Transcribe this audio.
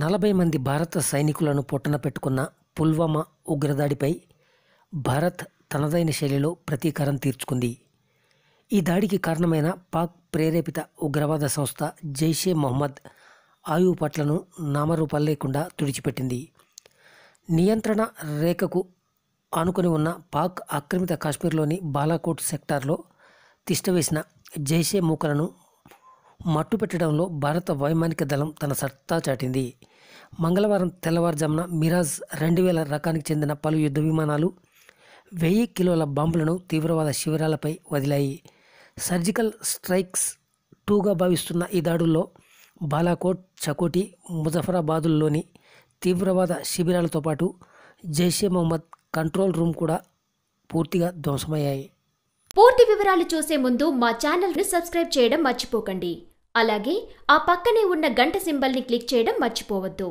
40 మంది భారత సైనికులను పొట్టన పెట్టుకున్న పుల్వామా ఉగ్రదాడిపై భారత్ తనదైన శైలిలో ప్రతీకారం తీర్చుకుంది. ఈ దాడికి కారణమైన పాక్ ప్రేరేపిత ఉగ్రవాద సంస్థ జైషే మొహమ్మద్ ఆయువుపట్లను నామరూపాలు లేకుండా తుడిచిపెట్టింది. నియంత్రణ రేఖకు ఆనుకొని ఉన్న పాక్ ఆక్రమిత కాశ్మీర్లోని బాలాకోట్ సెక్టార్లో తిష్టవేసిన జైషే మూకలను మట్టుపెట్టడంలో భారత వైమానిక దళం తన సత్తా చాటింది. మంగళవారం తెల్లవారుజామున మిరాజ్ 2000 రకానికి చెందిన పలు యుద్ధ విమానాలు 1000 కిలోల బాంబులను తీవ్రవాద శిబిరాలపై వదిలాయి. సర్జికల్ స్ట్రైక్స్ 2గా భావిస్తున్న ఈ దాడుల్లో బాలాకోట్, చకోటి, ముజఫరాబాదుల్లోని తీవ్రవాద శిబిరాలతో పాటు జైషే మొహమ్మద్ కంట్రోల్ రూమ్ కూడా పూర్తిగా ధ్వంసమయ్యాయి. పూర్తి వివరాలు చూసే ముందు మా ఛానల్ని సబ్స్క్రైబ్ చేయడం మర్చిపోకండి. అలాగే ఆ పక్కనే ఉన్న గంట సింబల్ని క్లిక్ చేయడం మర్చిపోవద్దు.